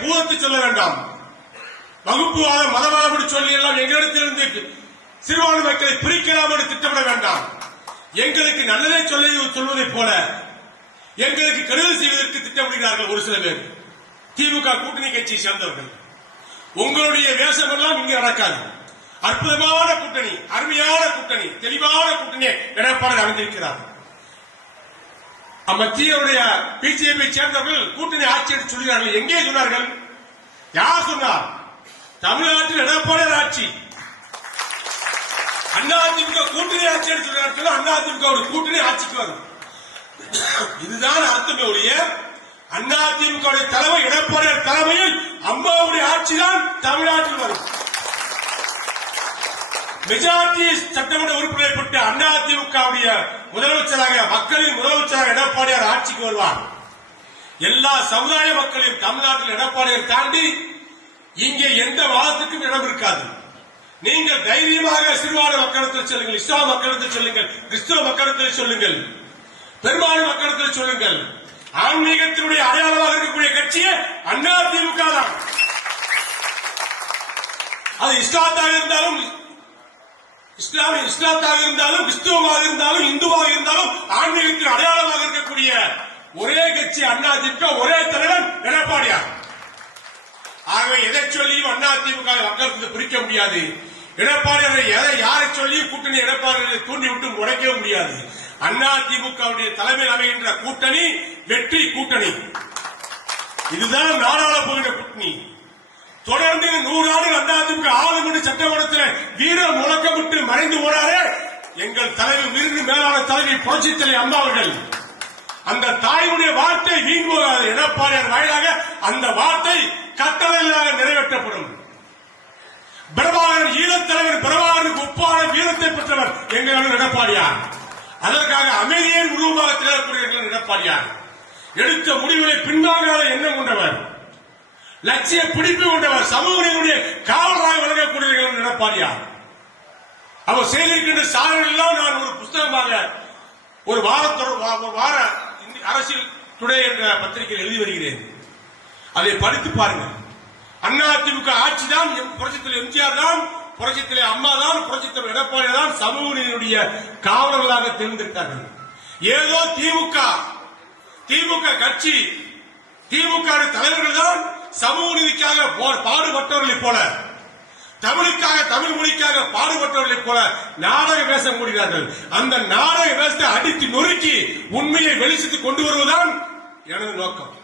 பூதத்தை சொல்ல வேண்டாம். வகுப்புவாத மதவாதப்படி சொல்லி எல்லாம் எங்களிடத்திலிருந்து சிறுபான்மை மக்களை பிரிக்கலாம் என்று திட்டமிட வேண்டாம். எங்களுக்கு நல்லதை சொல்ல சொல்வதைப் போல எங்களுக்கு கெடுதல் செய்வதற்கு திட்டமிடுகிறார்கள் ஒரு சில பேர். திமுக கூட்டணி கட்சியை சேர்ந்தவர்கள். உங்களுடைய வேஷம் எல்லாம் இங்கு நடக்காது. அற்புதமான கூட்டணி அருமையான கூட்டணி தெளிவான கூட்டணி எடப்பாடி அமைந்திருக்கிறார். மத்தியுடைய பிஜேபி சேர்ந்தவர்கள் கூட்டணி ஆட்சி என்று சொல்கிறார்கள். எங்கே சொன்னார்கள்? யார் சொன்னார்? தமிழ்நாட்டில் எடப்பாடி ஆட்சி. அதிமுக கூட்டணி ஆட்சி என்று சொல்கிறார்கள் அதிமுக ஒரு கூட்டணி ஆட்சிக்கு வரும். இதுதான் அர்த்தமே ஒழிய அதிமுக தலைமை எடப்பாடியார் தலைமையில் அம்மாவுடைய ஆட்சி தான் தமிழ்நாட்டில் வரும். மெஜாரிட்டி சட்டமன்ற உறுப்பினர் பெற்று அதிமுகவுடைய முதலமைச்சராக மக்களின் முதலமைச்சராக எடப்பாடியார் ஆட்சிக்கு வருவார். எல்லா சமுதாய மக்களையும் தமிழ்நாட்டில் எடப்பாடியார் தாண்டி இங்கே எந்த வாதத்துக்கும் இடம் இருக்காது. நீங்கள் தைரியமாக சிறுபான்மை மக்களிடத்தில் சொல்லுங்கள் இஸ்லாம் மக்களிடத்தில் சொல்லுங்கள் கிறிஸ்துவ மக்களிடத்தில் சொல்லுங்கள் பெரும்பாலும் மக்களிடத்தில் சொல்லுங்கள். ஆன்மீகத்தினுடைய அடையாளமாக இருக்கக்கூடிய கட்சியே அதிமுக தான். அது இஸ்லாத்தாக இருந்தாலும் இஸ்லாமிய இஸ்லாத்தாக இருந்தாலும் கிறிஸ்துவமாக இருந்தாலும் இந்துவாக இருந்தாலும் ஆன்மீகத்தின் அடையாளமாக இருக்கக்கூடிய ஒரே கட்சி அதிமுக ஒரே தலைவர் எடப்பாடியார். ஆகவே எதை சொல்லியும் அதிமுக மக்களுக்கு பிரிக்க முடியாது. எடப்பாடியாரை எதை யாரை சொல்லியும் கூட்டணி எடப்பாடியாரை தூண்டிவிட்டு உடைக்க முடியாது. அதிமுகவுடைய தலைமையில் அமைகின்ற கூட்டணி வெற்றி கூட்டணி. இதுதான் நாடாள போகின்ற கூட்டணி. தொடர்ந்து நூறு ஆண்டுகள் சட்டமன்றத்தில் வீர முழக்கமிட்டு மறைந்து போனாரே. எங்கள் தலைவர் விருது மேலான தலைவி புரட்சித்தலை அம்மா அவர்கள். அந்த தாயுடைய வார்த்தை வீண் போகாது எடப்பாடியார் வாயிலாக அந்த வார்த்தை கட்டளையாக நிறைவேற்றப்படும். பிரபாகரன் ஈழத்தலைவர் பிரபாகரனுக்கு ஒப்பான வீரத்தை பெற்றவர் எங்கள் எடப்பாடியார். அதற்காக அமைதியை உருவமாக திகழக்கூடிய எங்கள் எடப்பாடியார். எடுத்த முடிவுகளை பின்வாங்காத எண்ணம் கொண்டவர். லட்சிய பிடிப்பு கொண்டவர் சமூக காவலராக விளங்கக்கூடிய எங்கள் அவர் செய்திருக்கின்ற சாதனைகள் எல்லாம் நான் ஒரு புஸ்தகமாக ஒரு வாரத்தொரு ஒரு வார அரசியல் டுடே என்ற பத்திரிகையில் எழுதி வருகிறேன். அதை படித்து பாருங்கள். அதிமுக ஆட்சி தான் புரட்சித்தில் எம்ஜிஆர் தான் புரட்சித்திலே அம்மா தான் புரட்சத்தில் எடப்பாடி தான் சமூக காவலர்களாக தேர்ந்தெடுத்தார்கள் ஏதோ திமுக திமுக கட்சி திமுக தலைவர்கள் தான் சமூக நீதிக்காக போ- பாடுபட்டவர்களைப் போல தமிழுக்காக தமிழ் மொழிக்காக பாடுபட்டவர்களைப் போல நாடக வேஷம் கூடுகிறார்கள் அந்த நாடக வேஷத்தை அடித்து நொறுக்கி உண்மையை வெளிச்சத்து கொண்டு வருவதுதான் எனது நோக்கம்.